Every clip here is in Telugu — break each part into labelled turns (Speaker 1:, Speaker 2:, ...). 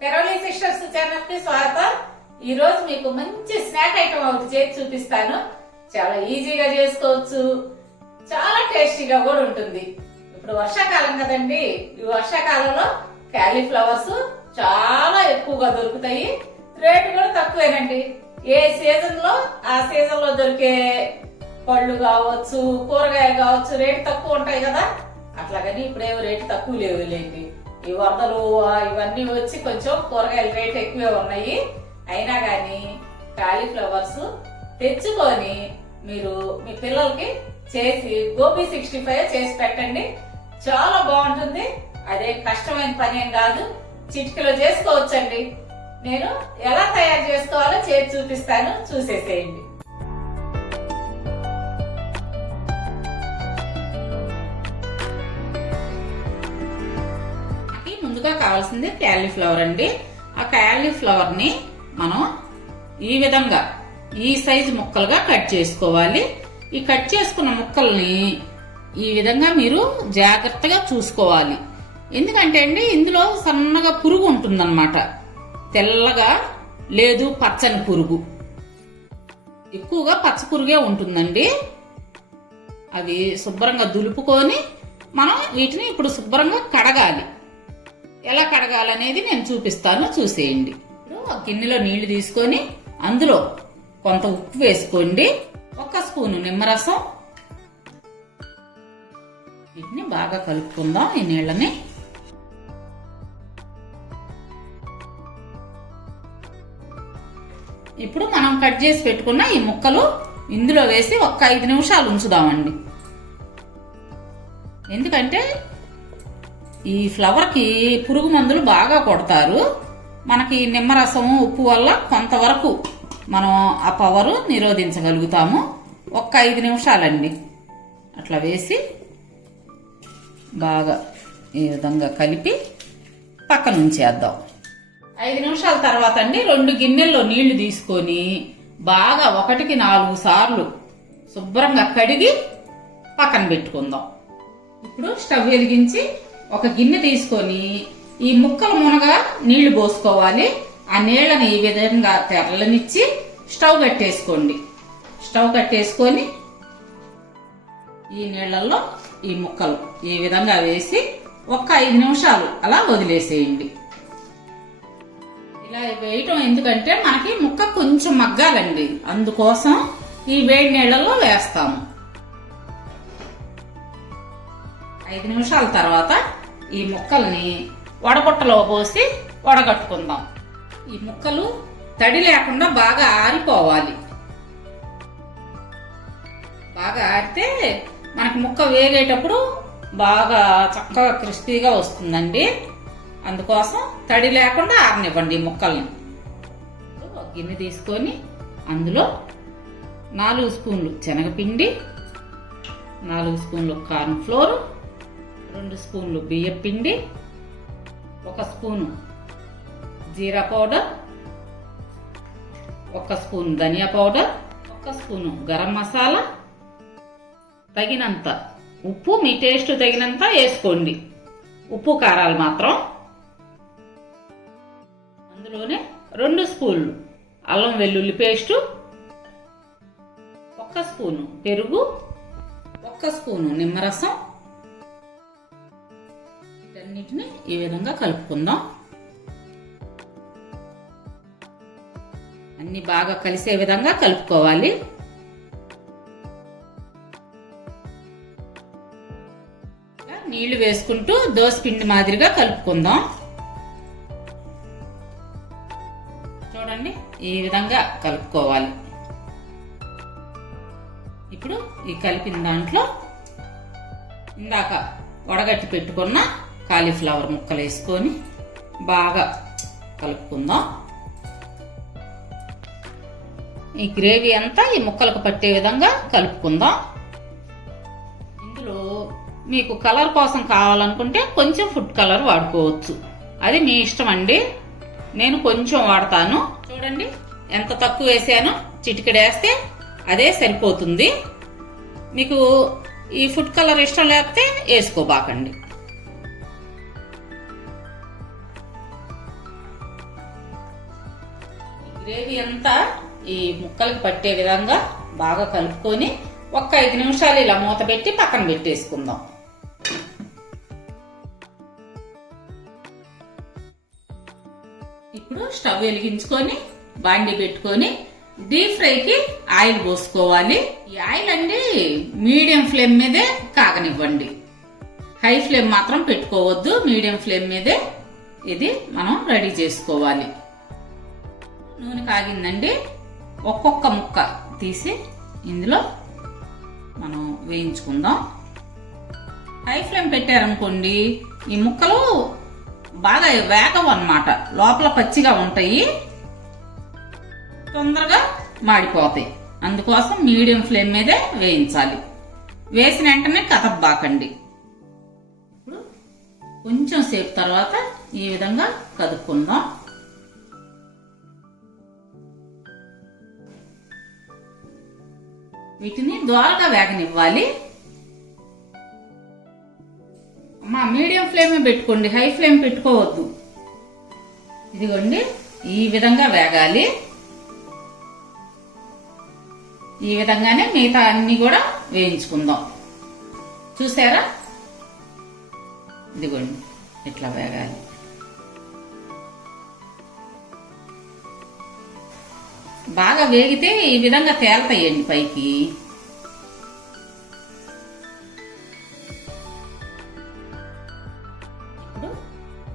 Speaker 1: పెరోలి సిస్టర్స్ ఛానల్కి స్వాగతం. ఈ రోజు మీకు మంచి స్నాక్ ఐటమ్ ఒకటి చేసి చూపిస్తాను. చాలా ఈజీగా చేసుకోవచ్చు. చాలా టేస్టీగా కూడా ఉంటుంది. ఇప్పుడు వర్షాకాలం కదండి. ఈ వర్షాకాలంలో క్యాలీఫ్లవర్స్ చాలా ఎక్కువగా దొరుకుతాయి. రేటు కూడా తక్కువేనండి. ఏ సీజన్లో ఆ సీజన్లో దొరికే పళ్ళు కావచ్చు కూరగాయలు కావచ్చు రేటు తక్కువ ఉంటాయి కదా. అట్లాగని ఇప్పుడేమో రేటు తక్కువ లేవు లేండి ఈ వరదలు ఇవన్నీ వచ్చి కొంచెం కూరగాయల రేట్ ఎక్కువే ఉన్నాయి. అయినా కానీ కాలీఫ్లవర్స్ తెచ్చుకొని మీరు మీ పిల్లలకి చేసి గోబీ సిక్స్టీ ఫైవ్ చేసి పెట్టండి. చాలా బాగుంటుంది. అదే కష్టమైన పని ఏం కాదు. చిటికలో చేసుకోవచ్చండి. నేను ఎలా తయారు చేసుకోవాలో చేసి చూపిస్తాను. చూసేసేయండి. ముందుగా కావాల్సింది క్యాలీఫ్లవర్ అండి. ఆ క్యాలీఫ్లవర్ని మనం ఈ విధంగా ఈ సైజు ముక్కలుగా కట్ చేసుకోవాలి. ఈ కట్ చేసుకున్న ముక్కల్ని ఈ విధంగా మీరు జాగ్రత్తగా చూసుకోవాలి. ఎందుకంటే అండి ఇందులో సన్నగా పురుగు ఉంటుందన్నమాట. తెల్లగా లేదు పచ్చని పురుగు. ఎక్కువగా పచ్చ పురుగే ఉంటుందండి. అవి శుభ్రంగా దులుపుకొని మనం వీటిని ఇప్పుడు శుభ్రంగా కడగాలి. ఎలా కడగాలనేది నేను చూపిస్తాను చూసేయండి. ఇప్పుడు గిన్నెలో నీళ్ళు తీసుకొని అందులో కొంత ఉప్పు వేసుకోండి. ఒక స్పూను నిమ్మరసం. వీటిని బాగా కలుపుకుందాం ఈ నీళ్ళని. ఇప్పుడు మనం కట్ చేసి పెట్టుకున్న ఈ ముక్కలు ఇందులో వేసి ఒక్క ఐదు నిమిషాలు ఉంచుదామండి. ఎందుకంటే ఈ ఫ్లవర్కి పురుగు మందులు బాగా కొడతారు. మనకి నిమ్మరసం ఉప్పు వల్ల కొంతవరకు మనం ఆ పవరు నిరోధించగలుగుతాము. ఒక్క ఐదు నిమిషాలండి. అట్లా వేసి బాగా ఈ విధంగా కలిపి పక్కన ఉంచేద్దాం ఐదు నిమిషాల తర్వాత అండి రెండు గిన్నెల్లో నీళ్ళు తీసుకొని బాగా ఒకటికి నాలుగు సార్లు శుభ్రంగా కడిగి పక్కన పెట్టుకుందాం. ఇప్పుడు స్టవ్ వెలిగించి ఒక గిన్నె తీసుకొని ఈ ముక్కల మునగా నీళ్ళు పోసుకోవాలి. ఆ నీళ్ళని ఈ విధంగా తెరలనిచ్చి స్టవ్ కట్టేసుకోండి. స్టవ్ కట్టేసుకొని ఈ నీళ్ళల్లో ఈ ముక్కలు ఈ విధంగా వేసి ఒక్క ఐదు నిమిషాలు అలా వదిలేసేయండి. ఇలా వేయటం ఎందుకంటే మనకి ముక్క కొంచెం మగ్గాలండి. అందుకోసం ఈ వేడి నీళ్ళల్లో వేస్తాము. ఐదు నిమిషాల తర్వాత ఈ ముక్కల్ని వడబుట్టలో పోసి వడగట్టుకుందాం. ఈ ముక్కలు తడి లేకుండా బాగా ఆరిపోవాలి. బాగా ఆరితే మనకి ముక్క వేగేటప్పుడు బాగా చక్కగా క్రిస్పీగా వస్తుందండి. అందుకోసం తడి లేకుండా ఆరనివ్వండి ఈ ముక్కల్ని. గిన్నె తీసుకొని అందులో నాలుగు స్పూన్లు శనగపిండి నాలుగు స్పూన్లు కార్న్ ఫ్లోర్ రెండు స్పూన్లు బియ్యం పిండి ఒక స్పూను జీరా పౌడర్ ఒక స్పూన్ ధనియా పౌడర్ ఒక స్పూను గరం మసాలా. తగినంత ఉప్పు మీ టేస్ట్ తగినంత వేసుకోండి. ఉప్పు కారాలు మాత్రం. అందులోనే రెండు స్పూన్లు అల్లం వెల్లుల్లి పేస్టు ఒక్క స్పూను పెరుగు ఒక్క స్పూను నిమ్మరసం వీటన్నిటిని ఈ విధంగా కలుపుకుందాం. అన్ని బాగా కలిసే విధంగా కలుపుకోవాలి. నీళ్ళు వేసుకుంటూ దోశ పిండి మాదిరిగా కలుపుకుందాం. చూడండి ఈ విధంగా కలుపుకోవాలి. ఇప్పుడు ఈ కలిపిన దాంట్లో ఇందాక వడగట్టి పెట్టుకున్న కాలీఫ్లవర్ ముక్కలు వేసుకొని బాగా కలుపుకుందాం. ఈ గ్రేవీ అంతా ఈ ముక్కలకు పట్టే విధంగా కలుపుకుందాం. ఇందులో మీకు కలర్ కోసం కావాలనుకుంటే కొంచెం ఫుడ్ కలర్ వాడుకోవచ్చు. అది మీ ఇష్టం అండి. నేను కొంచెం వాడతాను. చూడండి ఎంత తక్కువ వేసానో చిటికెడు వేస్తే అదే సరిపోతుంది. మీకు ఈ ఫుడ్ కలర్ ఇష్టం లేకపోతే వేసుకోబాకండి. గ్రేవీ అంతా ఈ ముక్కలకు పట్టే విధంగా బాగా కలుపుకొని ఒక్క ఐదు నిమిషాలు ఇలా మూత పెట్టి పక్కన పెట్టేసుకుందాం. ఇప్పుడు స్టవ్ వెలిగించుకొని బాండి పెట్టుకొని డీప్ ఫ్రైకి ఆయిల్ పోసుకోవాలి. ఈ ఆయిల్ అండి మీడియం ఫ్లేమ్ మీదే కాగనివ్వండి. హై ఫ్లేమ్ మాత్రం పెట్టుకోవద్దు మీడియం ఫ్లేమ్ మీదే ఇది మనం రెడీ చేసుకోవాలి. నూనె కాగిందండి. ఒక్కొక్క ముక్క తీసి ఇందులో మనం వేయించుకుందాం. హై ఫ్లేమ్ పెట్టారనుకోండి ఈ ముక్కలు బాగా వేగవు అన్నమాట. లోపల పచ్చిగా ఉంటాయి. తొందరగా మాడిపోతాయి. అందుకోసం మీడియం ఫ్లేమ్ మీదే వేయించాలి. వేసిన వెంటనే కదబ్బాకండి ఇప్పుడు కొంచెం సేపు తర్వాత ఈ విధంగా కదుపుకుందాం. వీటిని ద్వారగా వేగనివ్వాలి. అమ్మా మీడియం ఫ్లేమే పెట్టుకోండి హై ఫ్లేమ్ పెట్టుకోవద్దు. ఇదిగోండి ఈ విధంగా వేగాలి. ఈ విధంగానే మిగతా అన్ని కూడా వేయించుకుందాం. చూసారా? ఇదిగోండి ఇట్లా వేగాలి. బాగా వేగితే ఈ విధంగా తేలతాయండి పైకి.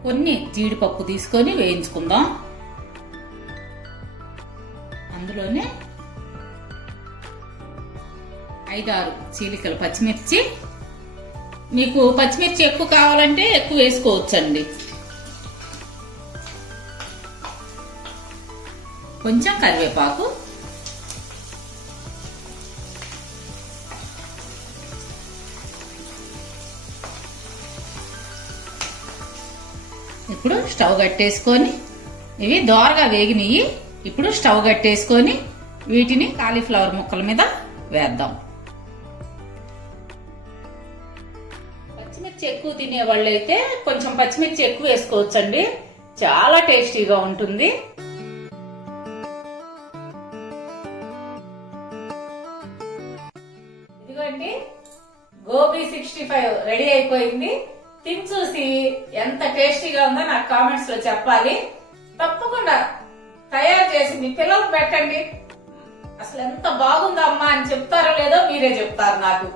Speaker 1: కొన్ని జీడిపప్పు తీసుకొని వేయించుకుందాం. అందులోనే ఐదారు చీలికలు పచ్చిమిర్చి. మీకు పచ్చిమిర్చి ఎక్కువ కావాలంటే ఎక్కువ వేసుకోవచ్చండి. కొంచెం కరివేపాకు. ఇప్పుడు స్టవ్ కట్టేసుకొని ఇవి దోరగా వేగినవి ఇప్పుడు స్టవ్ కట్టేసుకొని వీటిని కాలీఫ్లవర్ ముక్కల మీద వేద్దాం. పచ్చిమిర్చి ఎక్కువ తినే వాళ్ళైతే కొంచెం పచ్చిమిర్చి ఎక్కువ వేసుకోవచ్చండి. చాలా టేస్టీగా ఉంటుంది. సిక్స్టీ ఫైవ్ రెడీ అయిపోయింది. తిని చూసి ఎంత టేస్టీగా ఉందో నాకు కామెంట్స్లో చెప్పాలి. తప్పకుండా తయారు చేసి మీ పిల్లలకు పెట్టండి. అసలు ఎంత బాగుందో అమ్మా అని చెప్తారో లేదో మీరే చెప్తారు నాకు.